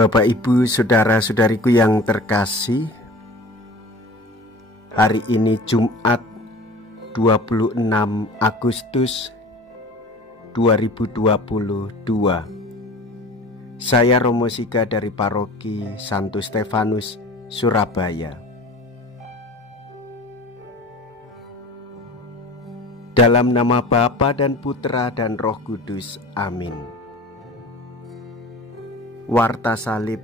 Bapak, Ibu, saudara-saudariku yang terkasih, hari ini Jumat 26 Agustus 2022. Saya Romo Siga dari Paroki Santo Stefanus, Surabaya. Dalam nama Bapa dan Putra dan Roh Kudus, amin. Warta salib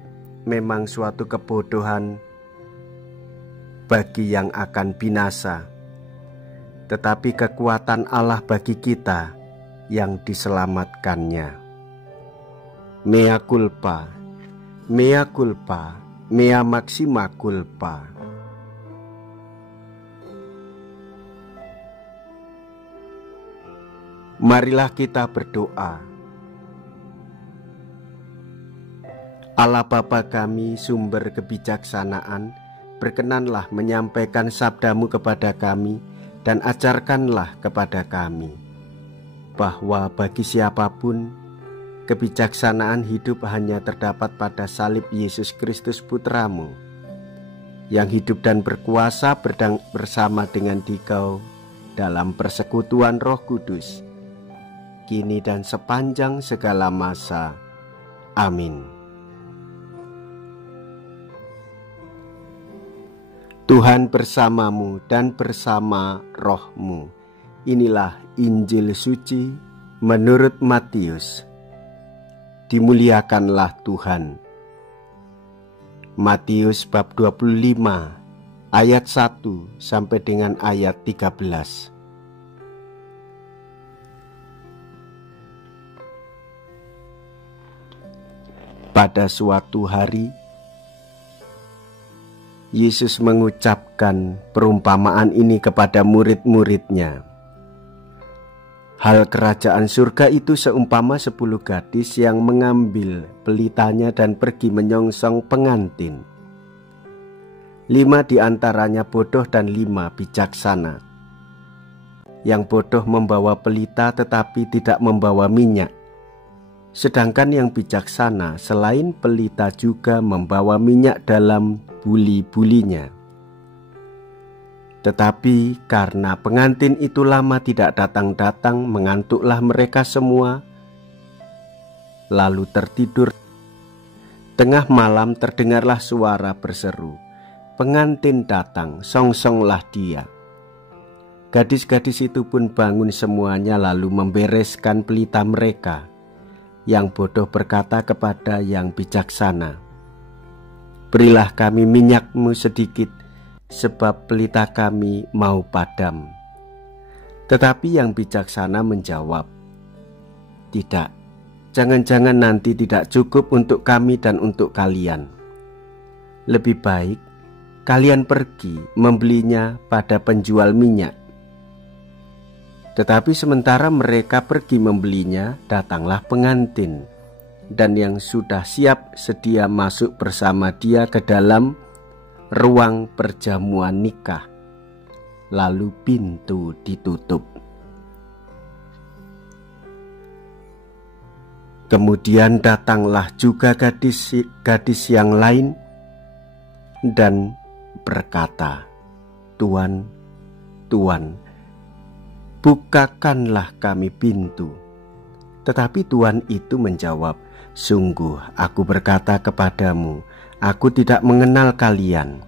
memang suatu kebodohan bagi yang akan binasa, tetapi kekuatan Allah bagi kita yang diselamatkannya. Mea culpa, mea culpa, mea maxima culpa. Marilah kita berdoa. Allah Bapa kami, sumber kebijaksanaan, berkenanlah menyampaikan sabda-Mu kepada kami dan ajarkanlah kepada kami bahwa bagi siapapun kebijaksanaan hidup hanya terdapat pada salib Yesus Kristus Putra-Mu yang hidup dan berkuasa bersama dengan Dikau dalam persekutuan Roh Kudus, kini dan sepanjang segala masa. Amin. Tuhan bersamamu dan bersama rohmu. Inilah Injil suci menurut Matius. Dimuliakanlah Tuhan. Matius bab 25 ayat 1 sampai dengan ayat 13. Pada suatu hari Yesus mengucapkan perumpamaan ini kepada murid-muridnya. Hal kerajaan surga itu seumpama 10 gadis yang mengambil pelitanya dan pergi menyongsong pengantin. 5 di antaranya bodoh dan 5 bijaksana. Yang bodoh membawa pelita tetapi tidak membawa minyak. Sedangkan yang bijaksana selain pelita juga membawa minyak dalam buli-bulinya. Tetapi karena pengantin itu lama tidak datang-datang, mengantuklah mereka semua, lalu tertidur. Tengah malam terdengarlah suara berseru, "Pengantin datang, songsonglah dia." Gadis-gadis itu pun bangun semuanya lalu membereskan pelita mereka. Yang bodoh berkata kepada yang bijaksana, "Berilah kami minyak-Mu sedikit, sebab pelita kami mau padam." Tetapi yang bijaksana menjawab, "Tidak, jangan-jangan nanti tidak cukup untuk kami dan untuk kalian. Lebih baik kalian pergi membelinya pada penjual minyak." Tetapi sementara mereka pergi membelinya, datanglah pengantin, dan yang sudah siap sedia masuk bersama dia ke dalam ruang perjamuan nikah. Lalu pintu ditutup. Kemudian datanglah juga gadis yang lain dan berkata, "Tuan, Tuan, bukakanlah kami pintu." Tetapi Tuhan itu menjawab, "Sungguh aku berkata kepadamu, aku tidak mengenal kalian.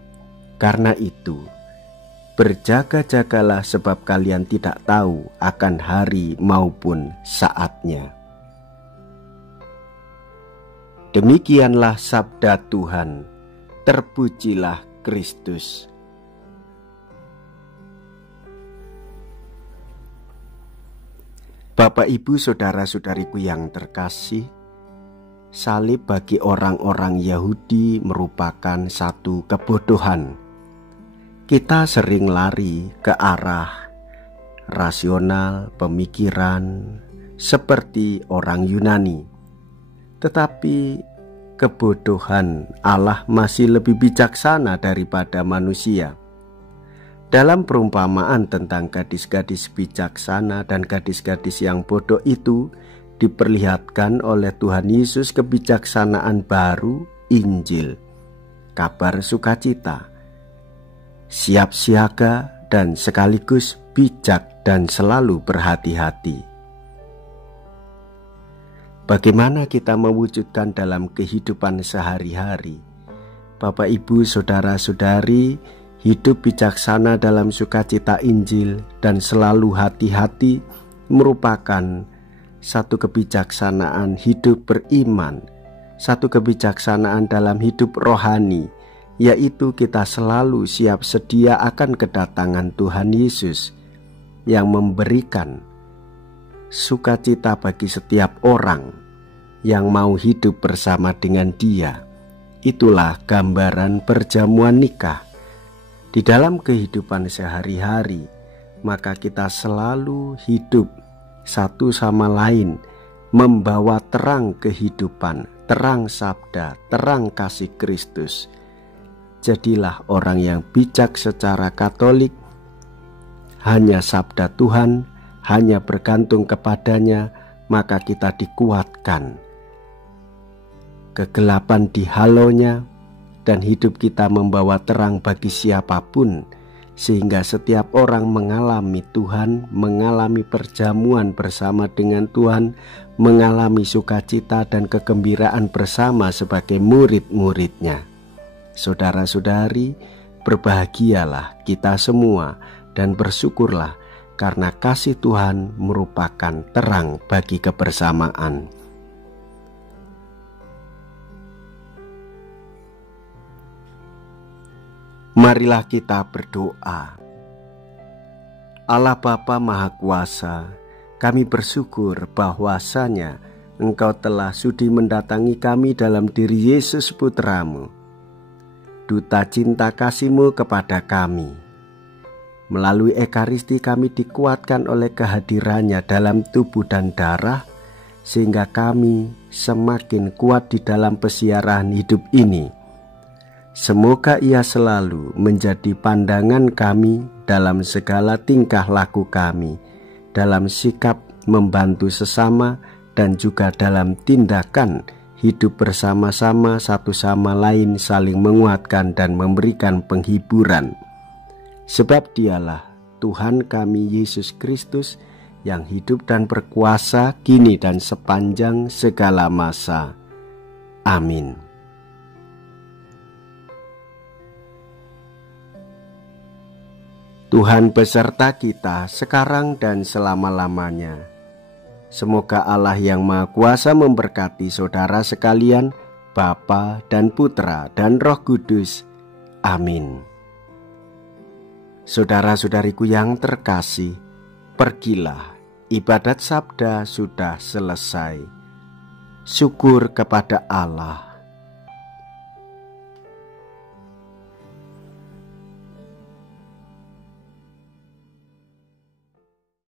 Karena itu, berjaga-jagalah sebab kalian tidak tahu akan hari maupun saatnya." Demikianlah sabda Tuhan. Terpujilah Kristus. Bapak, Ibu, saudara-saudariku yang terkasih, salib bagi orang-orang Yahudi merupakan satu kebodohan. Kita sering lari ke arah rasional, pemikiran seperti orang Yunani. Tetapi kebodohan Allah masih lebih bijaksana daripada manusia. Dalam perumpamaan tentang gadis-gadis bijaksana dan gadis-gadis yang bodoh itu, diperlihatkan oleh Tuhan Yesus kebijaksanaan baru Injil, kabar sukacita, siap siaga dan sekaligus bijak dan selalu berhati-hati. Bagaimana kita mewujudkan dalam kehidupan sehari-hari? Bapak, Ibu, saudara-saudari, hidup bijaksana dalam sukacita Injil dan selalu hati-hati merupakan satu kebijaksanaan hidup beriman, satu kebijaksanaan dalam hidup rohani, yaitu kita selalu siap sedia akan kedatangan Tuhan Yesus yang memberikan sukacita bagi setiap orang yang mau hidup bersama dengan Dia. Itulah gambaran perjamuan nikah. Di dalam kehidupan sehari-hari, maka kita selalu hidup satu sama lain, membawa terang kehidupan, terang sabda, terang kasih Kristus. Jadilah orang yang bijak secara Katolik, hanya sabda Tuhan, hanya bergantung kepadanya, maka kita dikuatkan. Kegelapan dihalonya, dan hidup kita membawa terang bagi siapapun, sehingga setiap orang mengalami Tuhan, mengalami perjamuan bersama dengan Tuhan, mengalami sukacita dan kegembiraan bersama sebagai murid-muridnya. Saudara-saudari, berbahagialah kita semua dan bersyukurlah karena kasih Tuhan merupakan terang bagi kebersamaan. Marilah kita berdoa. Allah Bapa Maha Kuasa, kami bersyukur bahwasanya Engkau telah sudi mendatangi kami dalam diri Yesus Putra-Mu, duta cinta kasih-Mu kepada kami. Melalui Ekaristi kami dikuatkan oleh kehadirannya dalam tubuh dan darah, sehingga kami semakin kuat di dalam pesiaran hidup ini. Semoga Ia selalu menjadi pandangan kami dalam segala tingkah laku kami, dalam sikap membantu sesama, dan juga dalam tindakan hidup bersama-sama satu sama lain, saling menguatkan dan memberikan penghiburan. Sebab Dialah Tuhan kami Yesus Kristus yang hidup dan berkuasa kini dan sepanjang segala masa. Amin. Tuhan beserta kita sekarang dan selama-lamanya. Semoga Allah yang Maha Kuasa memberkati saudara sekalian, Bapa dan Putra dan Roh Kudus. Amin. Saudara-saudariku yang terkasih, pergilah, ibadat sabda sudah selesai. Syukur kepada Allah.